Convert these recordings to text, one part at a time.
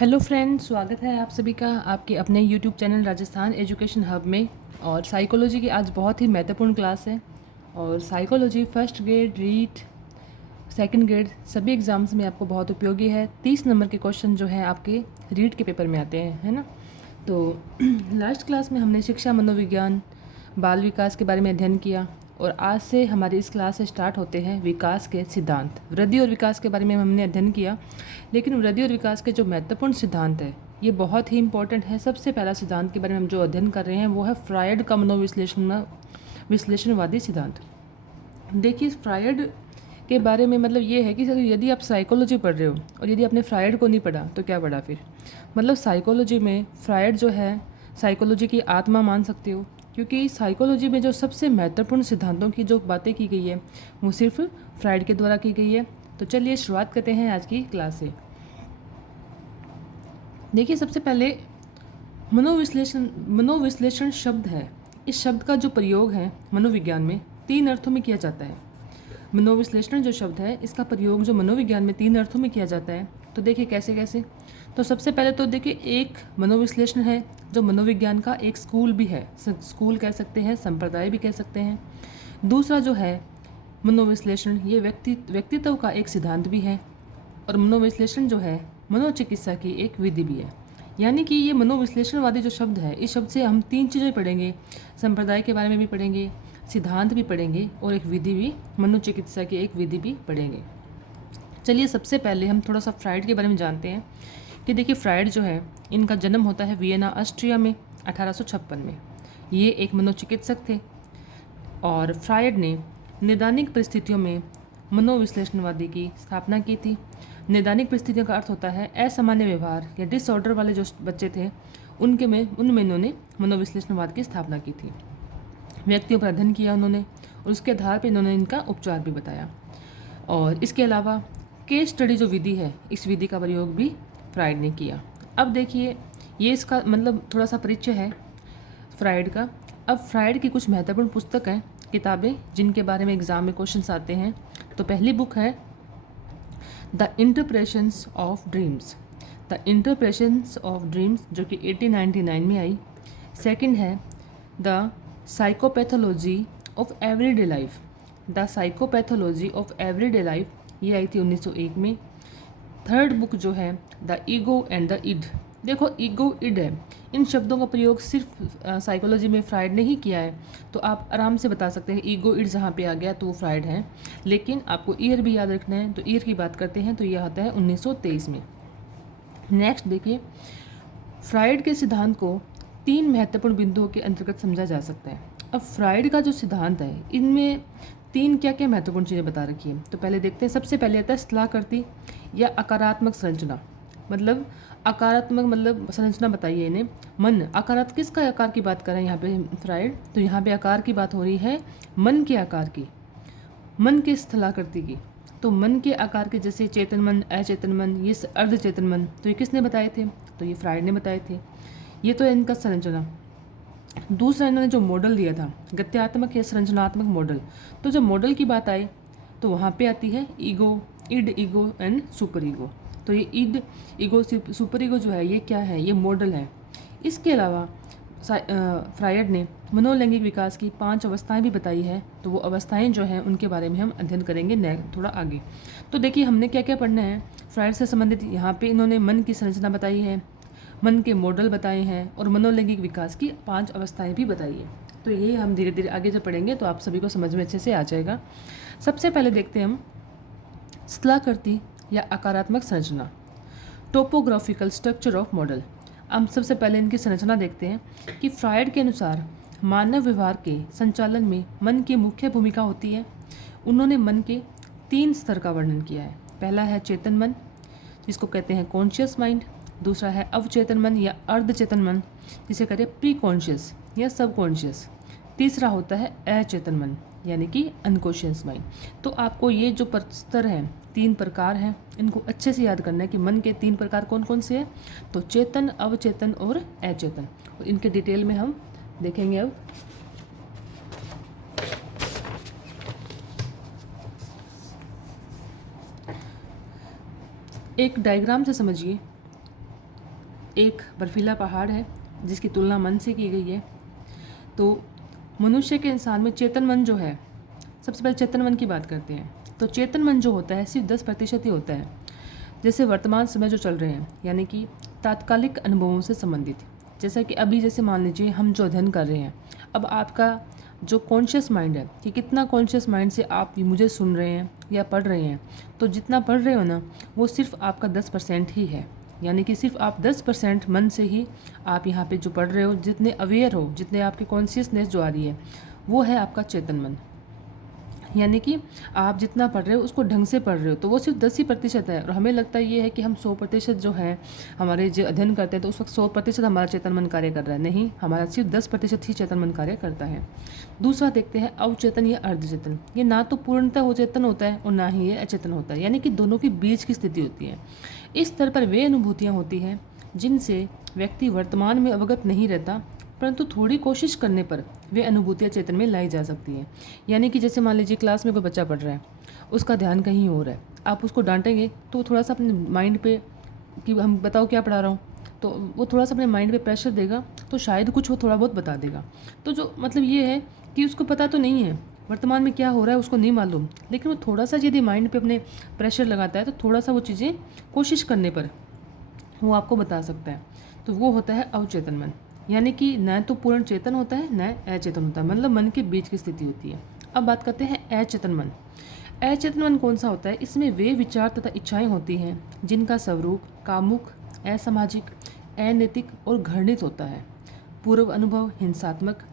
Hello friends, स्वागत है आप सभी का आपके अपने YouTube channel Rajasthan education hub में। और साइकोलॉजी की आज बहुत ही महत्वपूर्ण क्लास है। और psychology first grade, read, second grade सभी एग्ज़ाम्स में आपको बहुत उपयोगी है। 30 नंबर के क्वेश्चन जो हैं आपके रीड के पेपर में आते हैं, है ना। तो लास्ट क्लास में हमने शिक्षा, मनोविज्ञान, बाल विकास के बारे में अध्ययन किया। और आज से हमारी इस क्लास से स्टार्ट होते हैं विकास के सिद्धांत। वृद्धि और विकास के बारे में हमने अध्ययन किया, लेकिन वृद्धि और विकास के जो महत्वपूर्ण सिद्धांत है ये बहुत ही इंपॉर्टेंट है। सबसे पहला सिद्धांत के बारे में हम जो अध्ययन कर रहे हैं वो है फ्रायड का विश्लेषणवादी सिद्धांत। देखिए, फ्रायड के बारे में मतलब ये है कि यदि आप साइकोलॉजी पढ़ रहे हो और यदि आपने फ्रायड को नहीं पढ़ा तो क्या पढ़ा फिर। मतलब साइकोलॉजी में फ्रायड जो है साइकोलॉजी की आत्मा मान सकते हो, क्योंकि साइकोलॉजी में जो सबसे महत्वपूर्ण सिद्धांतों की जो बातें की गई है वो सिर्फ फ्रायड के द्वारा की गई है। तो चलिए शुरुआत करते हैं आज की क्लास से। देखिए, सबसे पहले मनोविश्लेषण शब्द है। इस शब्द का जो प्रयोग है मनोविज्ञान में 3 अर्थों में किया जाता है। मनोविश्लेषण जो शब्द है इसका प्रयोग जो मनोविज्ञान में 3 अर्थों में किया जाता है। तो देखिए कैसे कैसे। तो सबसे पहले तो देखिए, एक मनोविश्लेषण है जो मनोविज्ञान का एक स्कूल भी है, स्कूल कह सकते हैं, संप्रदाय भी कह सकते हैं। दूसरा जो है मनोविश्लेषण, ये व्यक्तित्व का एक सिद्धांत भी है। और मनोविश्लेषण जो है मनोचिकित्सा की एक विधि भी है। यानी कि ये मनोविश्लेषणवादी जो शब्द है, इस शब्द से हम 3 चीज़ें पढ़ेंगे। संप्रदाय के बारे में भी पढ़ेंगे, सिद्धांत भी पढ़ेंगे और एक विधि भी, मनोचिकित्सा की एक विधि भी पढ़ेंगे। चलिए सबसे पहले हम थोड़ा सा फ्रायड के बारे में जानते हैं कि देखिए, फ्रायड जो है इनका जन्म होता है वियना, ऑस्ट्रिया में 1856 में। ये एक मनोचिकित्सक थे और फ्रायड ने नैदानिक परिस्थितियों में मनोविश्लेषणवादी की स्थापना की थी। नैदानिक परिस्थितियों का अर्थ होता है असामान्य व्यवहार या डिसऑर्डर वाले जो बच्चे थे उनमें इन्होंने मनोविश्लेषणवाद की स्थापना की थी। व्यक्तियों पर अध्ययन किया उन्होंने और उसके आधार पर इन्होंने इनका उपचार भी बताया। और इसके अलावा केस स्टडी जो विधि है, इस विधि का प्रयोग भी फ्रायड ने किया। अब देखिए, ये इसका मतलब थोड़ा सा परिचय है फ्रायड का। अब फ्रायड की कुछ महत्वपूर्ण पुस्तक हैं, किताबें जिनके बारे में एग्ज़ाम में क्वेश्चंस आते हैं। तो पहली बुक है the interpretations of dreams. The interpretations of dreams जो कि 1899 में आई। सेकंड है the psychopathology of everyday life. The psychopathology of everyday life, ये आई थी 1901 में। थर्ड बुक जो है the ego and the id. देखो, ईगो इड है, इन शब्दों का प्रयोग सिर्फ साइकोलॉजी में फ्रायड ने ही किया है। तो आप आराम से बता सकते हैं ईगो इड जहाँ पे आ गया तो वो फ्रायड है। लेकिन आपको ईयर भी याद रखना है, तो ईयर की बात करते हैं तो यह आता है 1923 में। नेक्स्ट देखिए, फ्रायड के सिद्धांत को 3 महत्वपूर्ण बिंदुओं के अंतर्गत समझा जा सकता है। अब फ्रायड का जो सिद्धांत है इनमें 3 क्या क्या महत्वपूर्ण चीज़ें बता रखी है। तो पहले देखते हैं, सबसे पहले आता है स्थलाकृति या आकारात्मक संरचना। मतलब आकारात्मक मतलब संरचना बताइए इन्हें। मन आकारात्मक, किसका आकार की बात कर रहे हैं यहाँ पे फ्रायड, तो यहाँ पे आकार की बात हो रही है मन के आकार की, मन के स्थलाकृति की। तो मन के आकार के जैसे चेतन मन, अचेतन मन, ये अर्ध चेतन मन, तो ये किसने बताए थे, तो ये फ्रायड ने बताए थे। ये तो है इनका संरचना। दूसरा इन्होंने जो मॉडल दिया था गत्यात्मक या संरचनात्मक मॉडल, तो जब मॉडल की बात आए तो वहाँ पे आती है ego, id, ego and super ego. तो ये इड, ईगो, सुपर ईगो जो है ये क्या है, ये मॉडल है। इसके अलावा फ्रायड ने मनोलैंगिक विकास की 5 अवस्थाएं भी बताई है। तो वो अवस्थाएं जो हैं उनके बारे में हम अध्ययन करेंगे थोड़ा आगे। तो देखिए हमने क्या क्या पढ़ना है फ्रायड से संबंधित। यहाँ पे इन्होंने मन की संरचना बताई है, मन के मॉडल बताए हैं और मनोलैंगिक विकास की 5 अवस्थाएं भी बताई है। तो यही हम धीरे धीरे आगे जब पढ़ेंगे तो आप सभी को समझ में अच्छे से आ जाएगा। सबसे पहले देखते हैं हम स्थलाकृति या आकारात्मक संरचना, टोपोग्राफिकल स्ट्रक्चर ऑफ मॉडल। हम सबसे पहले इनकी संरचना देखते हैं कि फ्रायड के अनुसार मानव व्यवहार के संचालन में मन की मुख्य भूमिका होती है। उन्होंने मन के 3 स्तर का वर्णन किया है। पहला है चेतन मन, जिसको कहते हैं कॉन्शियस माइंड। दूसरा है अवचेतन मन या अर्धचेतन मन, जिसे कहते हैं प्री कॉन्शियस या सब कॉन्शियस। तीसरा होता है अचेतन मन यानी कि अनकॉन्शियस माइंड। तो आपको ये जो स्तर हैं 3 प्रकार हैं, इनको अच्छे से याद करना है कि मन के 3 प्रकार कौन कौन से हैं। तो चेतन, अवचेतन और अचेतन, और इनके डिटेल में हम देखेंगे। अब एक डायग्राम से समझिए एक बर्फीला पहाड़ है जिसकी तुलना मन से की गई है। तो मनुष्य के इंसान में चेतन मन जो है, सबसे पहले चेतन मन की बात करते हैं। तो चेतन मन जो होता है सिर्फ 10% ही होता है, जैसे वर्तमान समय जो चल रहे हैं, यानी कि तात्कालिक अनुभवों से संबंधित। जैसा कि अभी जैसे मान लीजिए हम जो अध्ययन कर रहे हैं, अब आपका जो कॉन्शियस माइंड है कि कितना कॉन्शियस माइंड से आप मुझे सुन रहे हैं या पढ़ रहे हैं, तो जितना पढ़ रहे हो ना वो सिर्फ आपका 10% ही है। यानी कि सिर्फ आप 10% मन से ही आप यहाँ पे जो पढ़ रहे हो, जितने अवेयर हो, जितने आपके कॉन्शियसनेस जो आ रही है, वो है आपका चेतन मन। यानी कि आप जितना पढ़ रहे हो उसको ढंग से पढ़ रहे हो, तो वो सिर्फ 10% है। और हमें लगता ये है कि हम 100% जो है हमारे जो अध्ययन करते हैं, तो उस वक्त 100% हमारा चेतन मन कार्य कर रहा है। नहीं, हमारा सिर्फ 10% ही चेतन मन कार्य करता है। दूसरा देखते हैं अवचेतन या अर्धचेतन। ये ना तो पूर्णतः वो चेतन होता है और ना ही ये अचेतन होता है, यानी कि दोनों के बीच की स्थिति होती है। इस स्तर पर वे अनुभूतियाँ होती हैं जिनसे व्यक्ति वर्तमान में अवगत नहीं रहता, परंतु थोड़ी कोशिश करने पर वे अनुभूतियाँ चेतन में लाई जा सकती हैं। यानी कि जैसे मान लीजिए क्लास में कोई बच्चा पढ़ रहा है, उसका ध्यान कहीं और है, आप उसको डांटेंगे तो थोड़ा सा अपने माइंड पे कि हम बताओ क्या पढ़ा रहा हूँ, तो वो थोड़ा सा अपने माइंड पे प्रेशर देगा, तो शायद कुछ वो थोड़ा बहुत बता देगा। तो जो मतलब ये है कि उसको पता तो नहीं है वर्तमान में क्या हो रहा है, उसको नहीं मालूम, लेकिन वो थोड़ा सा यदि माइंड पे अपने प्रेशर लगाता है तो थोड़ा सा वो चीज़ें कोशिश करने पर वो आपको बता सकता है। तो वो होता है अवचेतन मन, यानी कि न तो पूर्ण चेतन होता है न अचेतन होता है, मतलब मन के बीच की स्थिति होती है। अब बात करते हैं अचेतन मन। अचेतन मन कौन सा होता है? इसमें वे विचार तथा इच्छाएं होती हैं जिनका स्वरूप कामुक, असामाजिक, अनैतिक और घृणित होता है। पूर्व अनुभव हिंसात्मक।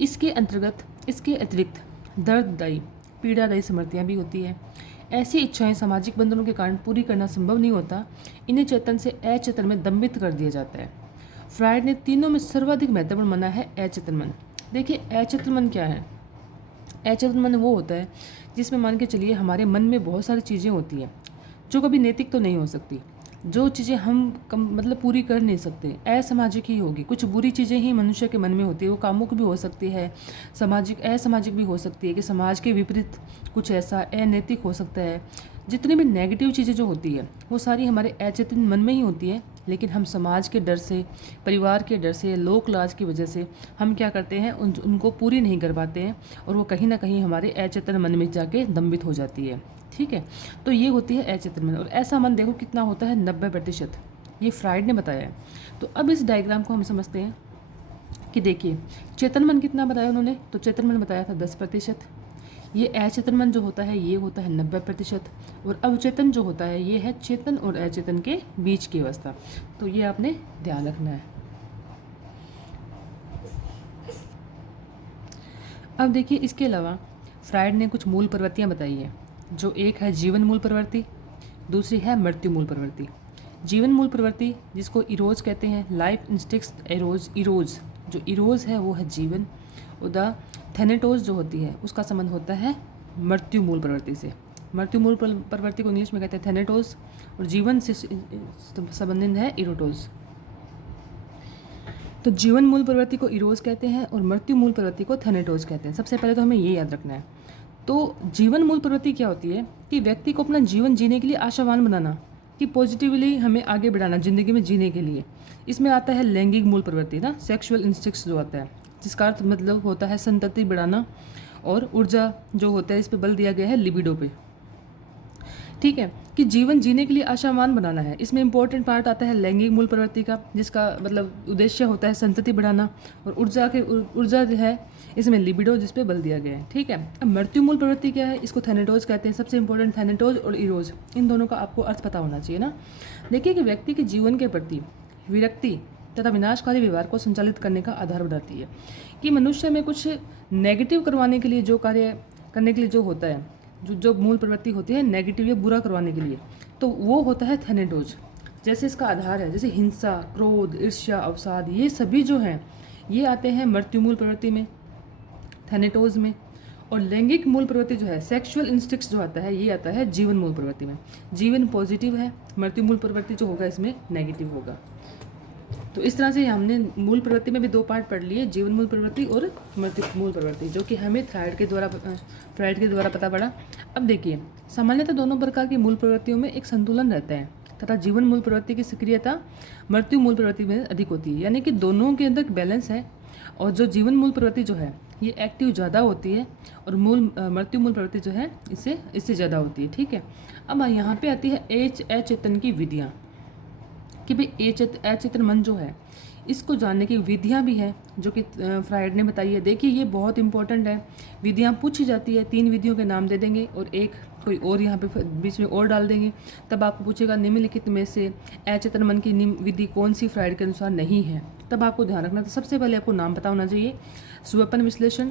इसके अंतर्गत इसके अतिरिक्त दर्ददायी, पीड़ादायी स्मृतियाँ भी होती है। ऐसी इच्छाएं सामाजिक बंधनों के कारण पूरी करना संभव नहीं होता। इन्हें चेतन से अचेतन में दंबित कर दिया जाता है। फ्रायड ने तीनों में सर्वाधिक महत्वपूर्ण माना है अचेतन मन। देखिए अचेतन मन क्या है? अचेतन मन वो होता है जिसमें मान के चलिए हमारे मन में बहुत सारी चीज़ें होती हैं जो कभी नैतिक तो नहीं हो सकती, जो चीज़ें हम मतलब पूरी कर नहीं सकते, असामाजिक ही होगी। कुछ बुरी चीज़ें ही मनुष्य के मन में होती है, वो कामुक भी हो सकती है, सामाजिक असामाजिक भी हो सकती है कि समाज के विपरीत कुछ ऐसा अनैतिक हो सकता है। जितनी भी नेगेटिव चीज़ें जो होती है वो सारी हमारे अचेतन मन में ही होती है, लेकिन हम समाज के डर से, परिवार के डर से, लोक लाज की वजह से हम क्या करते हैं, उनको पूरी नहीं कर पाते हैं और वो कहीं ना कहीं हमारे अचेतन मन में जाके दंबित हो जाती है। ठीक है, तो ये होती है अचेतन मन। और ऐसा मन देखो कितना होता है, 90%। ये फ्रायड ने बताया है। तो अब इस डायग्राम को हम समझते हैं कि देखिए चेतन मन कितना बताया उन्होंने, तो चेतन मन बताया था 10%। ये अचेतन मन जो होता है ये होता है 90%, और अवचेतन जो होता है ये है चेतन और अचेतन के बीच की अवस्था। तो ये आपने ध्यान रखना है। अब देखिए इसके अलावा फ्रायड ने कुछ मूल प्रवृत्तियाँ बताई हैं, जो एक है जीवन मूल प्रवृत्ति, दूसरी है मृत्यु मूल प्रवृत्ति। जीवन मूल प्रवृत्ति जिसको इरोज कहते हैं, लाइफ इंस्टिंक्ट्स एरोज। इरोज जो इरोज है वो है जीवन, और द थेनेटोज जो होती है उसका संबंध होता है मृत्यु मूल प्रवृत्ति से। मृत्यु मूल प्रवृत्ति को इंग्लिश में कहते हैं थेनेटोज, और जीवन से संबंधित है इरोटोज। तो जीवन मूल प्रवृत्ति को इरोज कहते हैं और मृत्यु मूल प्रवृत्ति को थेनेटोज कहते हैं। सबसे पहले तो हमें ये याद रखना है। तो जीवन मूल प्रवृत्ति क्या होती है कि व्यक्ति को अपना जीवन जीने के लिए आशावान बनाना, कि पॉजिटिवली हमें आगे बढ़ाना ज़िंदगी में जीने के लिए। इसमें आता है लैंगिक मूल प्रवृत्ति ना, सेक्सुअल इंस्टिंक्ट्स जो आता है, जिसका अर्थ मतलब होता है संतति बढ़ाना, और ऊर्जा जो होता है इस पे बल दिया गया है लिबिडो पे। ठीक है, कि जीवन जीने के लिए आशावान बनाना है। इसमें इंपॉर्टेंट पार्ट आता है लैंगिक मूल प्रवृत्ति का, जिसका मतलब उद्देश्य होता है संतति बढ़ाना, और ऊर्जा जो है इसमें लिबिडो जिस पे बल दिया गया है। ठीक है, अब मृत्यु मूल प्रवृत्ति क्या है? इसको थैनेटोज कहते हैं। सबसे इंपॉर्टेंट थैनेटोज और इरोज, इन दोनों का आपको अर्थ पता होना चाहिए ना। देखिए कि व्यक्ति के जीवन के प्रति विरक्ति तथा विनाशकारी व्यवहार को संचालित करने का आधार बनाती है, कि मनुष्य में कुछ नेगेटिव करवाने के लिए जो कार्य करने के लिए जो होता है, जो मूल प्रवृत्ति होती है नेगेटिव या बुरा करवाने के लिए, तो वो होता है थैनेटोज। जैसे इसका आधार है, जैसे हिंसा, क्रोध, ईर्ष्या, अवसाद, ये सभी जो हैं ये आते हैं मृत्यु मूल प्रवृत्ति में, थैनेटोज में। और लैंगिक मूल प्रवृत्ति जो है, सेक्सुअल इंस्टिंक्ट्स जो आता है, ये आता है जीवन मूल प्रवृत्ति में। जीवन पॉजिटिव है, मृत्यु मूल प्रवृत्ति जो होगा इसमें नेगेटिव होगा। तो इस तरह से हमने मूल प्रवृत्ति में भी दो पार्ट पढ़ लिए, जीवन मूल प्रवृत्ति और मृत्यु मूल प्रवृत्ति, जो कि हमें फ्रायड के द्वारा पता पड़ा। अब देखिए सामान्यतः दोनों प्रकार की मूल प्रवृत्तियों में एक संतुलन रहता है तथा जीवन मूल प्रवृत्ति की सक्रियता मृत्यु मूल प्रवृत्ति में अधिक होती है। यानी कि दोनों के अंदर बैलेंस है, और जो जीवन मूल प्रवृत्ति जो है ये एक्टिव ज़्यादा होती है, और मृत्यु मूल प्रवृत्ति जो है इससे ज़्यादा होती है। ठीक है, अब यहाँ पे आती है अचेतन की विधियाँ, कि भाई अचेतन मन जो है इसको जानने की विधियाँ भी हैं, जो कि फ्रायड ने बताई है। देखिए ये बहुत इंपॉर्टेंट है, विधियाँ पूछी जाती है, 3 विधियों के नाम दे देंगे और एक कोई और यहाँ पे बीच में और डाल देंगे, तब आपको पूछेगा निम्नलिखित में से अचेतन मन की विधि कौन सी फ्रायड के अनुसार नहीं है, तब आपको ध्यान रखना। तो सबसे पहले आपको नाम पता होना चाहिए, स्वप्न विश्लेषण,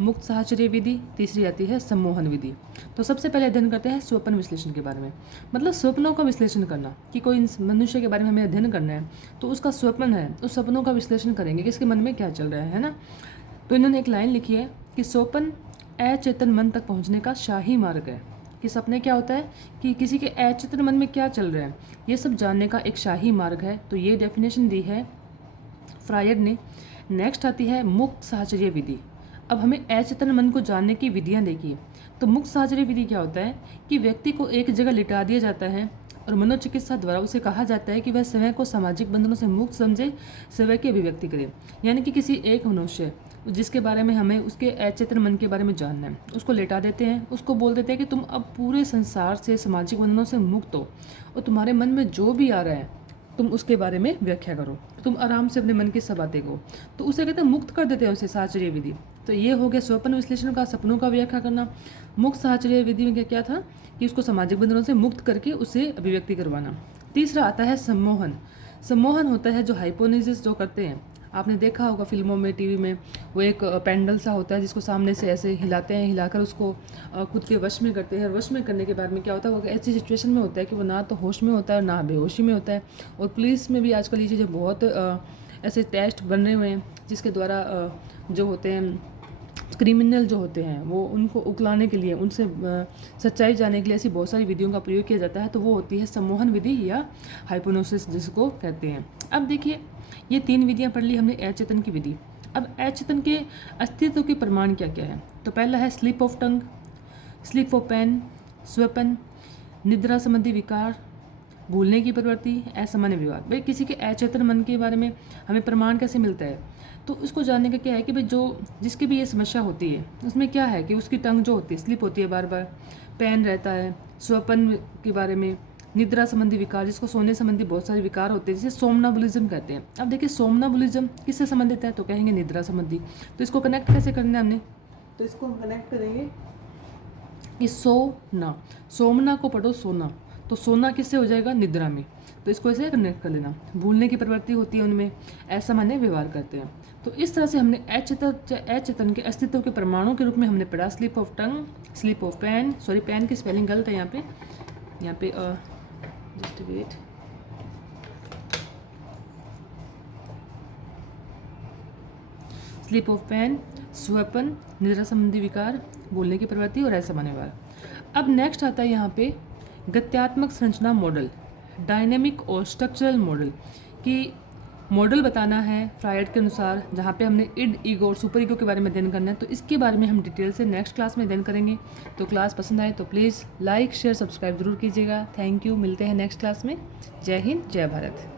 मुक्त साहचर्य विधि, तीसरी आती है सम्मोहन विधि। तो सबसे पहले अध्ययन करते हैं स्वप्न विश्लेषण के बारे में, मतलब स्वप्नों का विश्लेषण करना, कि कोई मनुष्य के बारे में हमें अध्ययन करना है तो उसका स्वप्न है, उस सपनों का विश्लेषण करेंगे कि इसके मन में क्या चल रहा है ना। तो इन्होंने एक लाइन लिखी है कि स्वप्न अचेतन मन तक पहुँचने का शाही मार्ग है, कि सपने क्या होता है कि किसी के अचेतन मन में क्या चल रहा है ये सब जानने का एक शाही मार्ग है। तो ये डेफिनेशन दी है फ्रायड ने। नेक्स्ट आती है मुक्त साहचर्य विधि। अब हमें अचेतन मन को जानने की विधियाँ देखिए। तो मुक्त साहचर्य विधि क्या होता है कि व्यक्ति को एक जगह लिटा दिया जाता है और मनोचिकित्सा द्वारा उसे कहा जाता है कि वह स्वयं को सामाजिक बंधनों से मुक्त समझे, स्वयं की अभिव्यक्ति करे। यानी कि किसी एक मनुष्य जिसके बारे में हमें उसके अचेतन मन के बारे में जानना है, उसको लेटा देते हैं, उसको बोल देते हैं कि तुम अब पूरे संसार से सामाजिक बंधनों से मुक्त हो और तुम्हारे मन में जो भी आ रहा है तुम उसके बारे में व्याख्या करो, तुम आराम से अपने मन की सब बातें कहो। तो उसे कहते हैं मुक्त कर देते हैं उसे साहचर्य विधि। तो ये हो गया स्वप्न विश्लेषण का, सपनों का व्याख्या करना। मुक्त साहचर्य विधि में क्या था कि उसको सामाजिक बंधनों से मुक्त करके उसे अभिव्यक्ति करवाना। तीसरा आता है सम्मोहन। सम्मोहन होता है जो हाइपोनेसिस जो करते हैं, आपने देखा होगा फिल्मों में, टीवी में, वो एक पेंडल सा होता है जिसको सामने से ऐसे हिलाते हैं, हिलाकर उसको खुद के वश में करते हैं। और वश में करने के बाद में क्या होता है, वो ऐसी सिचुएशन में होता है कि वो ना तो होश में होता है ना बेहोशी में होता है। और पुलिस में भी आजकल ये चीज़ें बहुत ऐसे टेस्ट बन रहे हुए हैं जिसके द्वारा जो होते हैं क्रिमिनल जो होते हैं वो उनको उकलाने के लिए, उनसे सच्चाई जानने के लिए ऐसी बहुत सारी विधियों का प्रयोग किया जाता है। तो वो होती है सम्मोहन विधि या हाइपोनोसिस जिसको कहते हैं। अब देखिए ये 3 विधियां पढ़ ली हमने अचेतन की विधि। अब अचेतन के अस्तित्व के प्रमाण क्या क्या है। तो पहला है slip of tongue, slip of pen, स्वप्न, निद्रा संबंधी विकार, भूलने की प्रवृत्ति, असामान्य विवाद। भाई किसी के अचेतन मन के बारे में हमें प्रमाण कैसे मिलता है, तो उसको जानने का क्या है कि भाई जो जिसकी भी ये समस्या होती है उसमें क्या है कि उसकी टंग जो होती है स्लिप होती है बार बार, पेन रहता है, स्वप्न के बारे में, निद्रा संबंधी विकार, जिसको सोने संबंधी बहुत सारे विकार होते हैं जिसे सोमनाबुलिज्म कहते हैं। अब देखिए सोमनाबुलिज्म किससे संबंधित है, तो कहेंगे निद्रा संबंधी। तो इसको कनेक्ट कैसे करना है हमने, तो इसको हम कनेक्ट करेंगे कि सोना, सोमना को पढ़ो सोना, तो सोना किससे हो जाएगा, निद्रा में। तो इसको ऐसे कनेक्ट कर लेना। भूलने की प्रवृत्ति होती है उनमें, असामान्य व्यवहार करते हैं। तो इस तरह से हमने अचेतन के अस्तित्व के प्रमाणों के रूप में हमने पढ़ा slip of tongue, slip of pen, sorry pen की स्पेलिंग गलत है यहाँ पे just wait, slip of pen, स्वप्न, निद्रा संबंधी विकार, बोलने की प्रवृत्ति और असामान्य व्यवहार। अब नेक्स्ट आता है यहाँ पे गत्यात्मक संरचना मॉडल, डायनेमिक और स्ट्रक्चरल मॉडल की मॉडल बताना है फ्रायड के अनुसार, जहाँ पे हमने इड, ईगो और सुपर ईगो के बारे में अध्ययन करना है। तो इसके बारे में हम डिटेल से नेक्स्ट क्लास में अध्ययन करेंगे। तो क्लास पसंद आए तो प्लीज़ लाइक शेयर सब्सक्राइब जरूर कीजिएगा। थैंक यू, मिलते हैं नेक्स्ट क्लास में। जय हिंद, जय भारत।